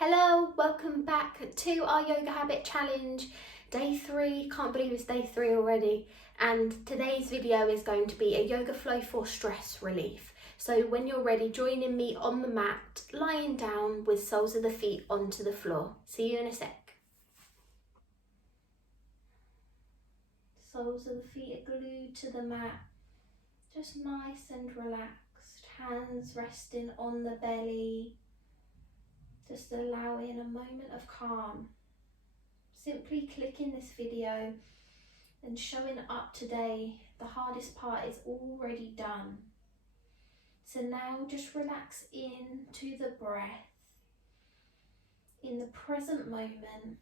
Hello, welcome back to our yoga habit challenge, day 3. Can't believe it's day 3 already. And today's video is going to be a yoga flow for stress relief. So when you're ready, joining me on the mat, lying down with soles of the feet onto the floor. See you in a sec. Soles of the feet are glued to the mat, just nice and relaxed, hands resting on the belly. Just allowing a moment of calm. Simply clicking this video and showing up today. The hardest part is already done. So now just relax into the breath. In the present moment,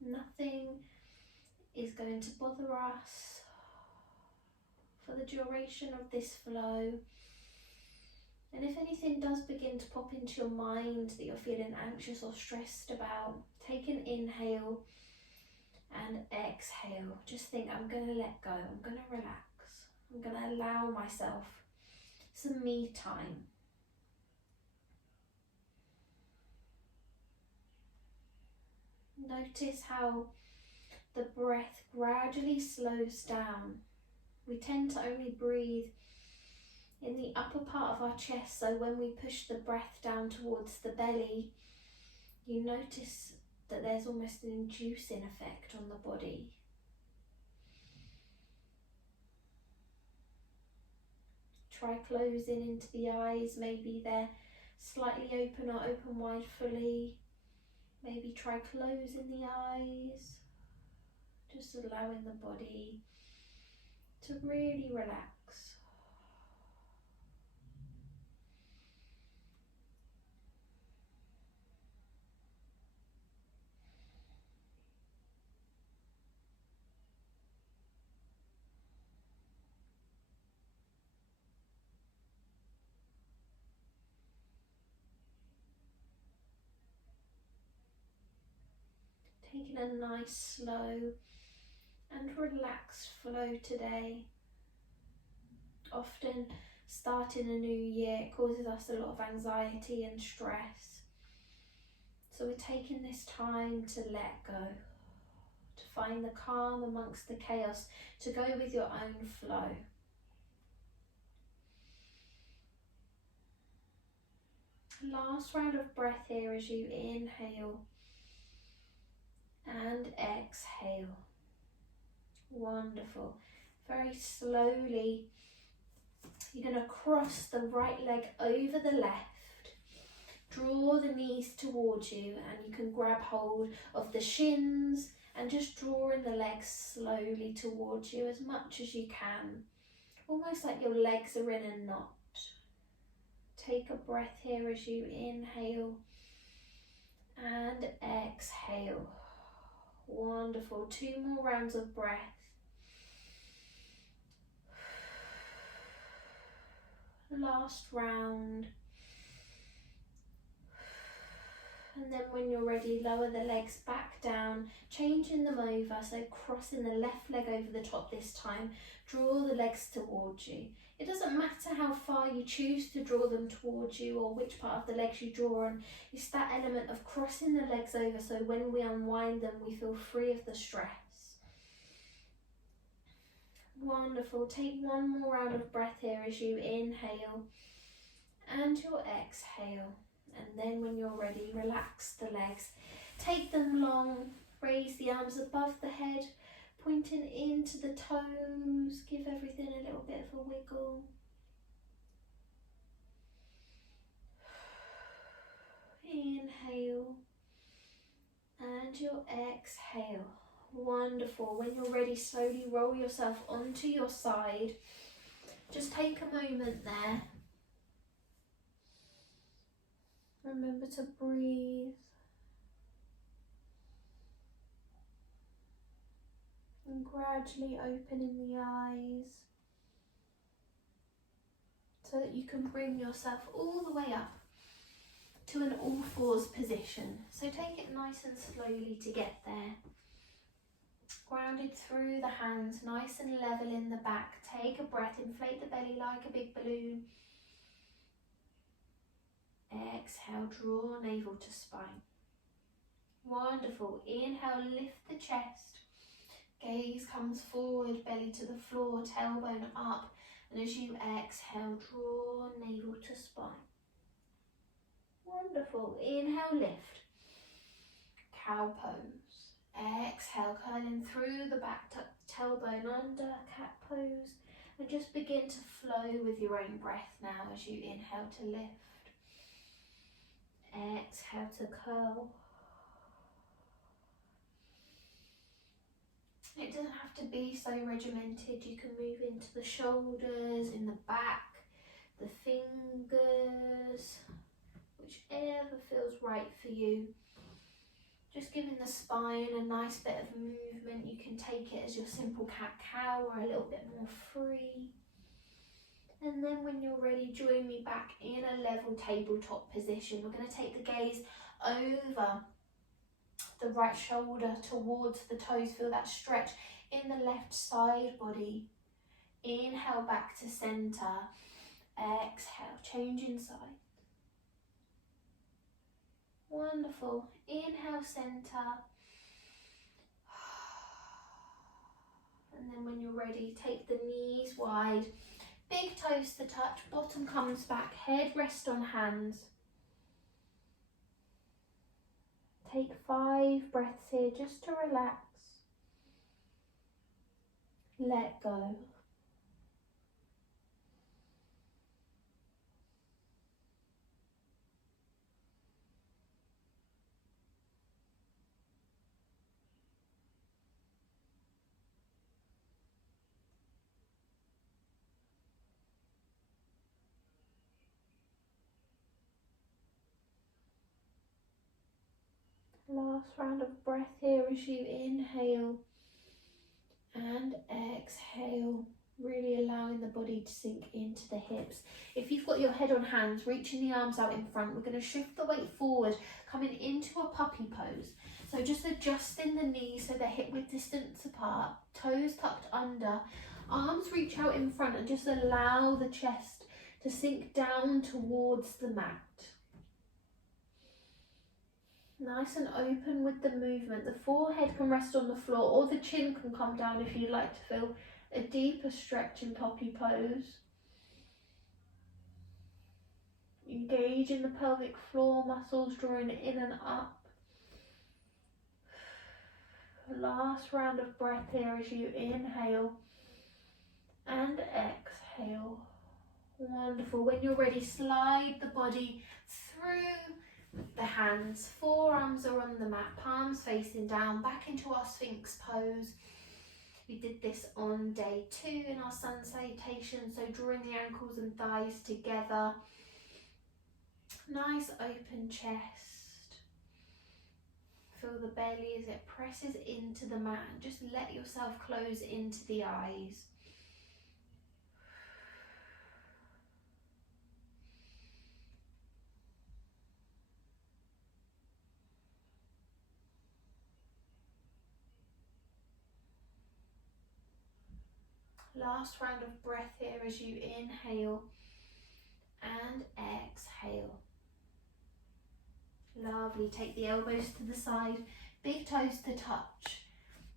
nothing is going to bother us for the duration of this flow. And if anything does begin to pop into your mind that you're feeling anxious or stressed about, take an inhale and exhale. Just think, I'm going to let go, I'm going to relax, I'm going to allow myself some me time. Notice how the breath gradually slows down. We tend to only breathe in the upper part of our chest, so when we push the breath down towards the belly, you notice that there's almost an inducing effect on the body. Try closing into the eyes, maybe they're slightly open or open wide fully. Maybe try closing the eyes, just allowing the body to really relax. Taking a nice, slow and relaxed flow today. Often starting a new year, it causes us a lot of anxiety and stress. So we're taking this time to let go, to find the calm amongst the chaos, to go with your own flow. Last round of breath here as you inhale and exhale. Wonderful. Very slowly, you're going to cross the right leg over the left. Draw the knees towards you and you can grab hold of the shins and just drawing the legs slowly towards you as much as you can. Almost like your legs are in a knot. Take a breath here as you inhale and exhale. Wonderful. 2 more rounds of breath. Last round. And then when you're ready, lower the legs back down, changing them over, so crossing the left leg over the top this time. Draw the legs towards you. It doesn't matter how far you choose to draw them towards you or which part of the legs you draw on. It's that element of crossing the legs over, so when we unwind them, we feel free of the stress. Wonderful. Take 1 more round of breath here as you inhale and your exhale. And then when you're ready, relax the legs. Take them long, raise the arms above the head, pointing into the toes. Give everything a little bit of a wiggle. Inhale and your exhale. Wonderful. When you're ready, slowly roll yourself onto your side. Just take a moment there. Remember to breathe. And gradually opening the eyes so that you can bring yourself all the way up to an all fours position. So take it nice and slowly to get there. Grounded through the hands, nice and level in the back. Take a breath, inflate the belly like a big balloon. exhale, draw navel to spine. Wonderful. Inhale, lift the chest. Gaze comes forward, belly to the floor, tailbone up. And as you exhale, draw navel to spine. Wonderful. Inhale, lift. Cow pose. Exhale, curling through the back, tuck tailbone under, cat pose. And just begin to flow with your own breath now as you inhale to lift. Exhale to curl. It doesn't have to be so regimented. You can move into the shoulders, in the back, the fingers, whichever feels right for you. Just giving the spine a nice bit of movement. You can take it as your simple cat-cow or a little bit more free. And then when you're ready, join me back in a level tabletop position. We're going to take the gaze over the right shoulder towards the toes. Feel that stretch in the left side body. Inhale back to center. Exhale, change inside. Wonderful. Inhale, center. And then when you're ready, take the knees wide. Big toes to touch, bottom comes back, head rest on hands. Take 5 breaths here just to relax. Let go. Last round of breath here as you inhale and exhale, really allowing the body to sink into the hips. If you've got your head on hands, reaching the arms out in front, we're going to shift the weight forward, coming into a puppy pose. So just adjusting the knees so they're hip width distance apart, toes tucked under, arms reach out in front and just allow the chest to sink down towards the mat. Nice and open with the movement. The forehead can rest on the floor or the chin can come down if you'd like to feel a deeper stretch in puppy pose. Engage in the pelvic floor muscles, drawing it in and up. Last round of breath here as you inhale and exhale. Wonderful. When you're ready, slide the body through the hands, forearms are on the mat, palms facing down, back into our Sphinx pose. We did this on day 2 in our sun salutation, so drawing the ankles and thighs together. Nice open chest. Feel the belly as it presses into the mat. Just let yourself close into the eyes. Last round of breath here as you inhale and exhale. Lovely. Take the elbows to the side, big toes to touch,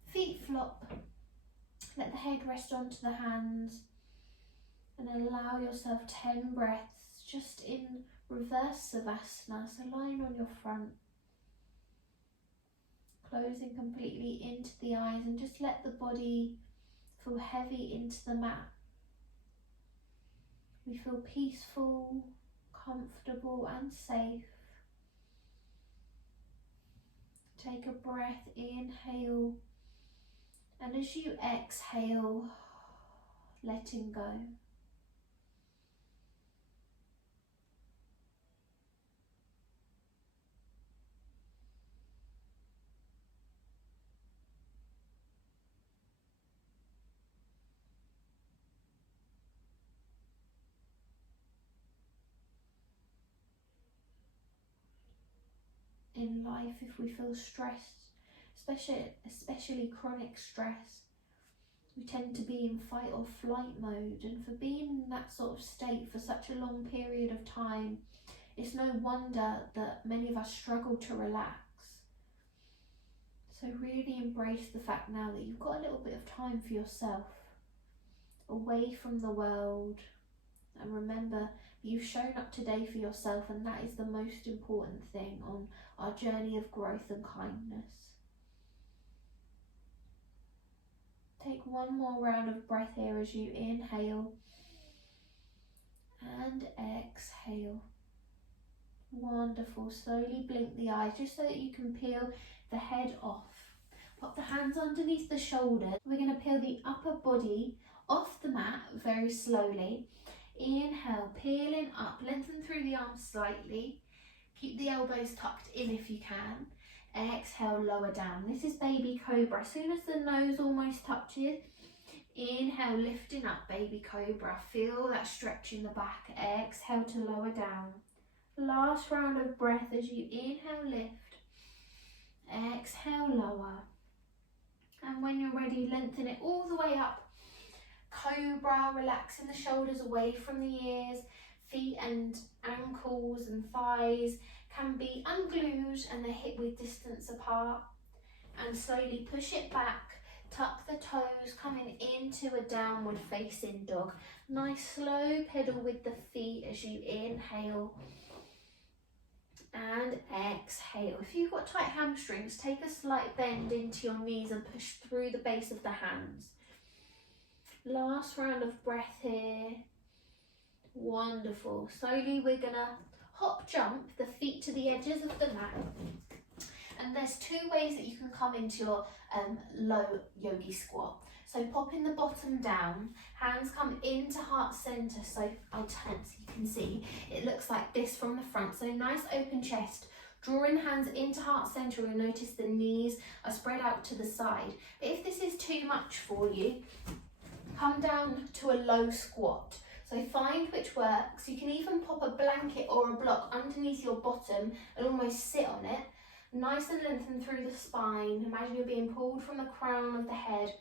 feet flop. Let the head rest onto the hands and allow yourself 10 breaths just in reverse savasana, so lying on your front. Closing completely into the eyes and just let the body feel heavy into the mat. We feel peaceful, comfortable and safe. Take a breath, inhale, and as you exhale, letting go. In life, if we feel stressed, especially chronic stress, we tend to be in fight or flight mode, and for being in that sort of state for such a long period of time, It's no wonder that many of us struggle to relax. So really embrace the fact now that you've got a little bit of time for yourself, away from the world, and remember you've shown up today for yourself, and that is the most important thing on our journey of growth and kindness. Take one more round of breath here as you inhale and exhale. Wonderful. Slowly blink the eyes just so that you can peel the head off. Pop the hands underneath the shoulders. We're going to peel the upper body off the mat very slowly. Inhale, peeling up, lengthen through the arms slightly. Keep the elbows tucked in if you can. Exhale, lower down. This is baby cobra. As soon as the nose almost touches, inhale, lifting up, baby cobra. Feel that stretch in the back. Exhale to lower down. Last round of breath as you inhale, lift. Exhale, lower. And when you're ready, lengthen it all the way up. Cobra, relaxing the shoulders away from the ears. Feet and ankles and thighs can be unglued and they're hip width distance apart. And slowly push it back, tuck the toes, coming into a downward facing dog. Nice slow pedal with the feet as you inhale and exhale. If you've got tight hamstrings, take a slight bend into your knees and push through the base of the hands. Last round of breath here. Wonderful. Slowly we're gonna hop jump the feet to the edges of the mat. And there's two ways that you can come into your low yogi squat. So popping the bottom down, hands come into heart center. So I'll turn so you can see. It looks like this from the front. So nice open chest. Drawing hands into heart center, you'll notice the knees are spread out to the side. But if this is too much for you, come down to a low squat. So find which works. You can even pop a blanket or a block underneath your bottom and almost sit on it. Nice and lengthened through the spine. Imagine you're being pulled from the crown of the head.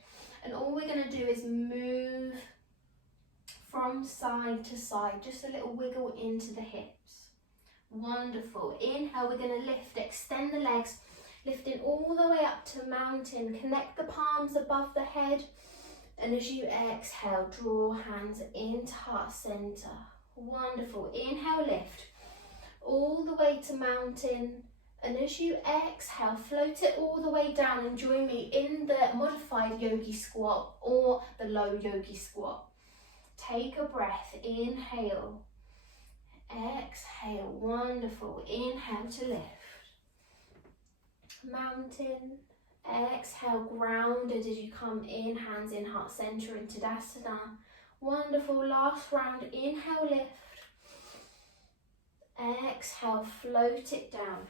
And all we're going to do is move from side to side. Just a little wiggle into the hips. Wonderful. Inhale, we're going to lift, extend the legs, lifting all the way up to mountain. Connect the palms above the head. And as you exhale, draw hands into heart center. Wonderful. Inhale, lift all the way to mountain. And as you exhale, float it all the way down and join me in the modified yogi squat or the low yogi squat. Take a breath. Inhale. Exhale. Wonderful. Inhale to lift. Mountain. Exhale, grounded as you come in, hands in heart center into Tadasana. Wonderful. Last round. Inhale, lift. Exhale, float it down.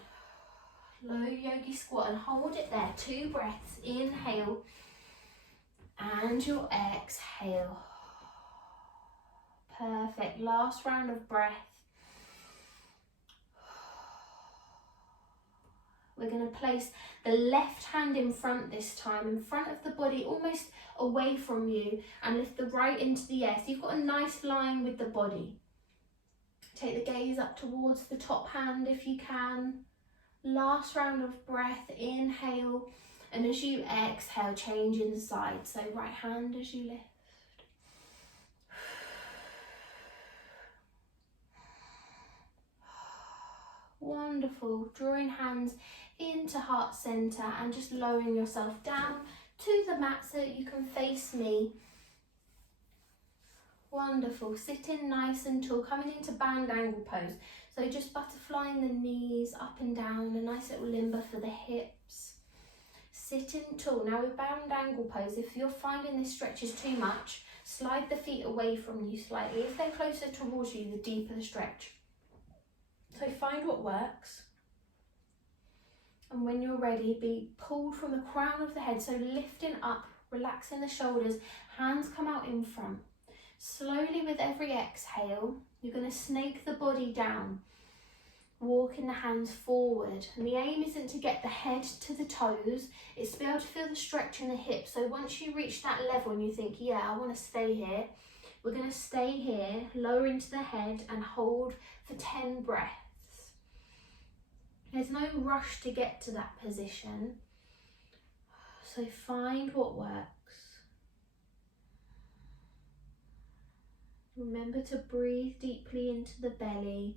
Low yogi squat and hold it there. 2 breaths. Inhale and your exhale. Perfect. Last round of breath. We're going to place the left hand in front this time, in front of the body, almost away from you, and lift the right into the air. So you've got a nice line with the body. Take the gaze up towards the top hand if you can. Last round of breath. Inhale, and as you exhale, change inside. So right hand as you lift. Wonderful. Drawing hands into heart center and just lowering yourself down to the mat so that you can face me. Wonderful. Sitting nice and tall, coming into band angle pose. So just butterflying the knees up and down, a nice little limber for the hips. Sitting tall. Now with band angle pose, if you're finding this stretch is too much, slide the feet away from you slightly. If they're closer towards you, the deeper the stretch. So find what works. And when you're ready, be pulled from the crown of the head. So lifting up, relaxing the shoulders, hands come out in front. Slowly with every exhale, you're going to snake the body down, walking the hands forward. And the aim isn't to get the head to the toes, it's to be able to feel the stretch in the hips. So once you reach that level and you think, yeah, I want to stay here, we're going to stay here, lower into the head and hold for 10 breaths. There's no rush to get to that position. So find what works. Remember to breathe deeply into the belly.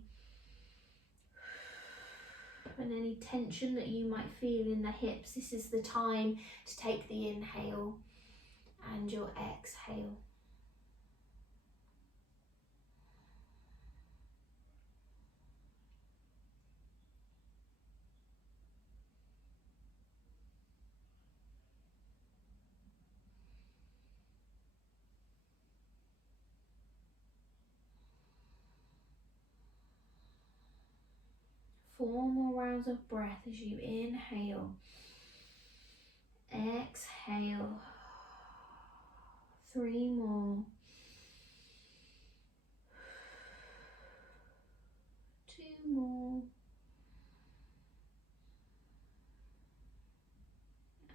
And any tension that you might feel in the hips, this is the time to take the inhale and your exhale. Four more rounds of breath as you inhale, exhale. 3 more. 2 more.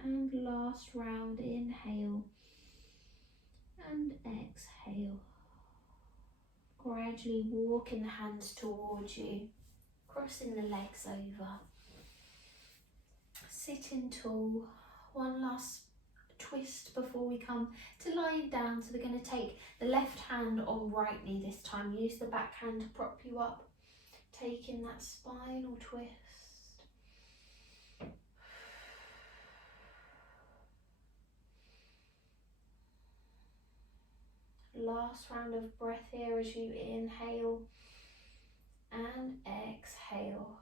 And last round, inhale and exhale. Gradually walking the hands towards you, crossing the legs over. Sitting tall. One last twist before we come to lying down. So we're going to take the left hand on right knee this time. Use the back hand to prop you up. Taking that spinal twist. Last round of breath here as you inhale and exhale.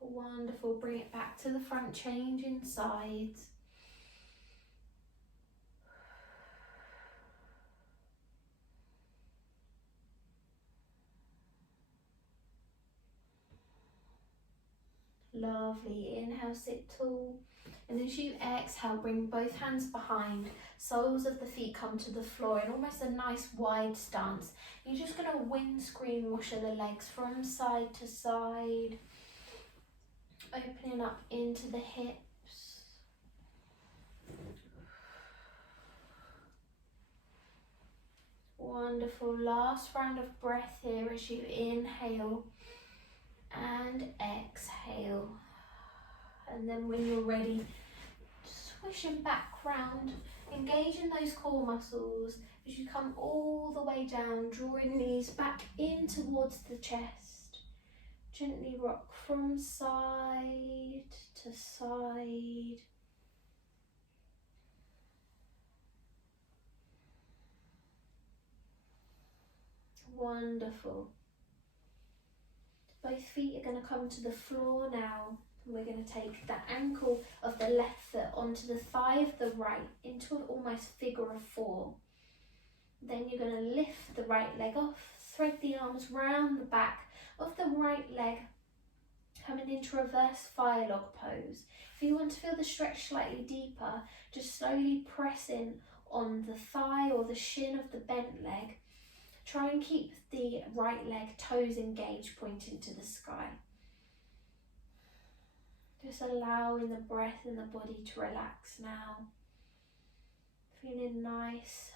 Wonderful. Bring it back to the front, changing sides. Lovely. Inhale, sit tall. And as you exhale, bring both hands behind. Soles of the feet come to the floor in almost a nice wide stance. You're just going to windscreen washer the legs from side to side. Opening up into the hips. Wonderful. Last round of breath here as you inhale and exhale. And then when you're ready, swishing back round, engaging those core muscles as you come all the way down, drawing knees back in towards the chest. Gently rock from side to side. Wonderful. Both feet are going to come to the floor now. We're going to take the ankle of the left foot onto the thigh of the right into an almost figure of 4. Then you're going to lift the right leg off, thread the arms round the back of the right leg, coming into reverse firelog pose. If you want to feel the stretch slightly deeper, just slowly press in on the thigh or the shin of the bent leg. Try and keep the right leg toes engaged, pointing to the sky. Just allowing the breath and the body to relax now. Feeling nice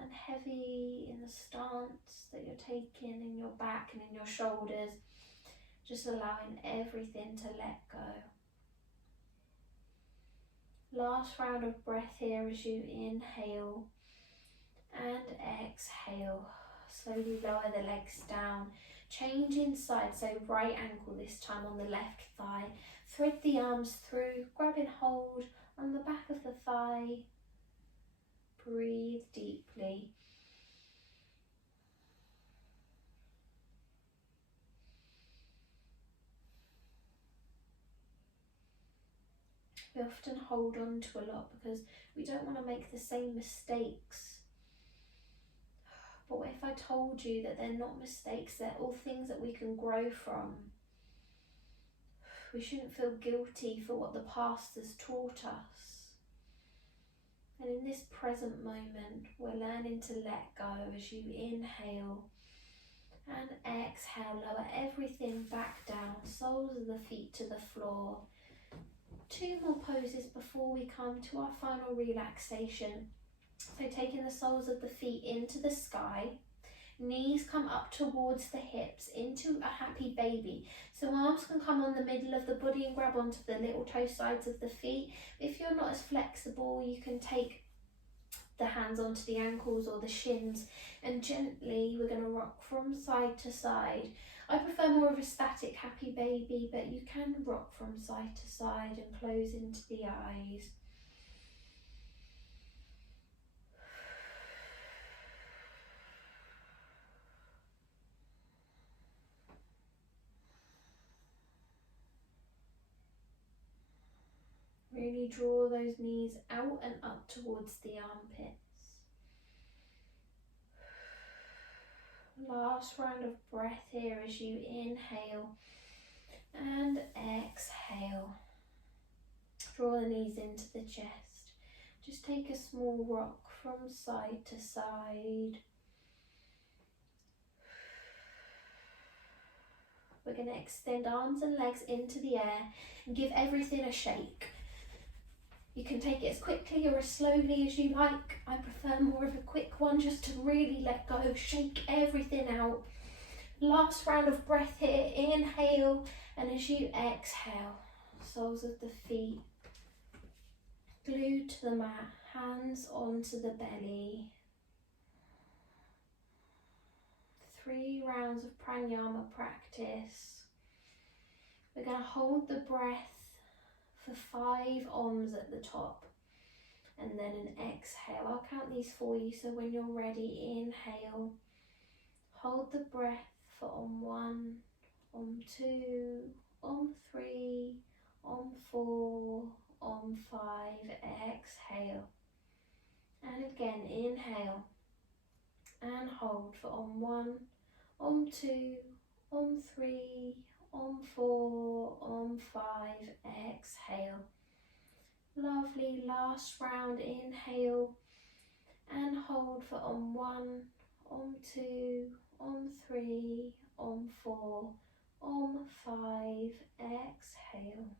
and heavy in the stance that you're taking in your back and in your shoulders. Just allowing everything to let go. Last round of breath here as you inhale and exhale. Slowly lower the legs down. Change inside, so right ankle this time on the left thigh. Thread the arms through, grabbing hold on the back of the thigh. Breathe deeply. We often hold on to a lot because we don't want to make the same mistakes. But what if I told you that they're not mistakes, they're all things that we can grow from? We shouldn't feel guilty for what the past has taught us. And in this present moment, we're learning to let go as you inhale and exhale. Lower everything back down, soles of the feet to the floor. 2 more poses before we come to our final relaxation. So taking the soles of the feet into the sky, Knees come up towards the hips into a happy baby. So arms can come on the middle of the body and grab onto the little toe sides of the feet. If you're not as flexible, you can take the hands onto the ankles or the shins, and gently we're going to rock from side to side. I prefer more of a static happy baby, but you can rock from side to side and close into the eyes. Really draw those knees out and up towards the armpits. Last round of breath here as you inhale and exhale. Draw the knees into the chest. Just take a small rock from side to side. We're going to extend arms and legs into the air and give everything a shake. You can take it as quickly or as slowly as you like. I prefer more of a quick one, just to really let go, shake everything out. Last round of breath here, inhale, and as you exhale, soles of the feet glued to the mat, hands onto the belly. 3 rounds of pranayama practice. We're going to hold the breath for 5 ohms at the top, and then an exhale. I'll count these for you, so when you're ready, inhale, hold the breath for Om 1, Om 2, Om 3, Om 4, Om 5, exhale, and again inhale and hold for Om 1, Om 2, Om 3, Om 4, Om 5, exhale. Lovely, last round, inhale and hold for Om 1, Om 2, Om 3, Om 4, Om 5, exhale.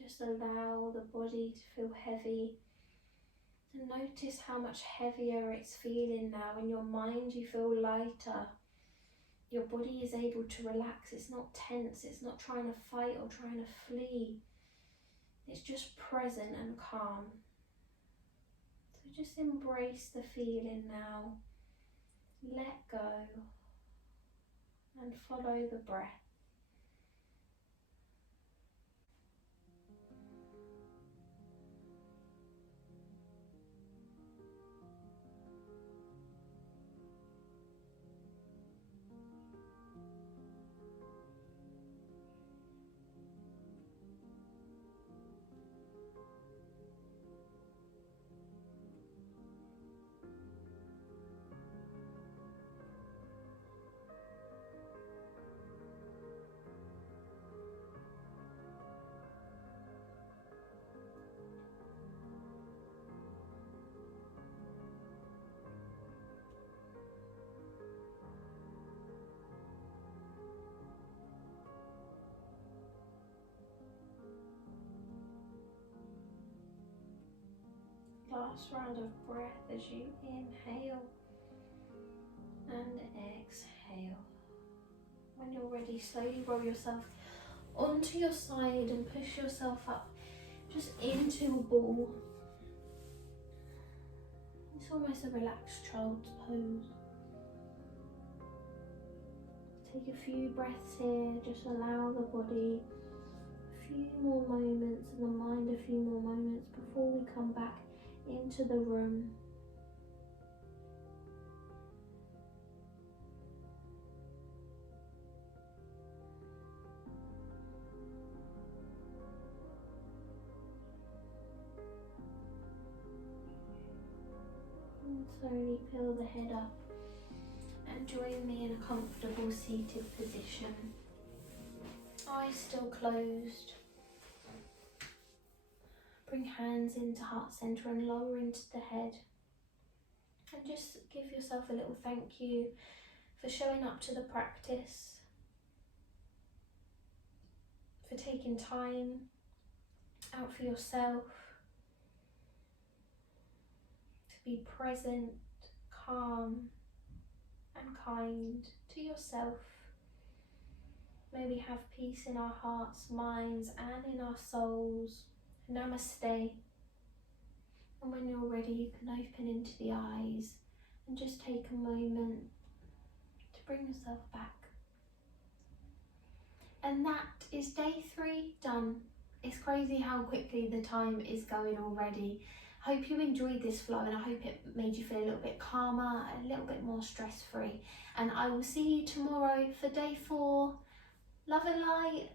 Just allow the body to feel heavy. And notice how much heavier it's feeling now. In your mind you feel lighter. Your body is able to relax. It's not tense. It's not trying to fight or trying to flee. It's just present and calm. So just embrace the feeling now. Let go and follow the breath. Last round of breath as you inhale and exhale. When you're ready, slowly roll yourself onto your side and push yourself up just into a ball. It's almost a relaxed child's pose. Take a few breaths here, just allow the body a few more moments and the mind a few more moments before we come back into the room. And slowly peel the head up and join me in a comfortable seated position. Eyes still closed. Bring hands into heart center and lower into the head. And just give yourself a little thank you for showing up to the practice, for taking time out for yourself be present, calm and kind to yourself. May we have peace in our hearts, minds and in our souls. Namaste. And when you're ready, you can open into the eyes and just take a moment to bring yourself back. And that is day 3 done. It's crazy how quickly the time is going already. I hope you enjoyed this flow, and I hope it made you feel a little bit calmer, a little bit more stress-free. And I will see you tomorrow for day 4. Love and light.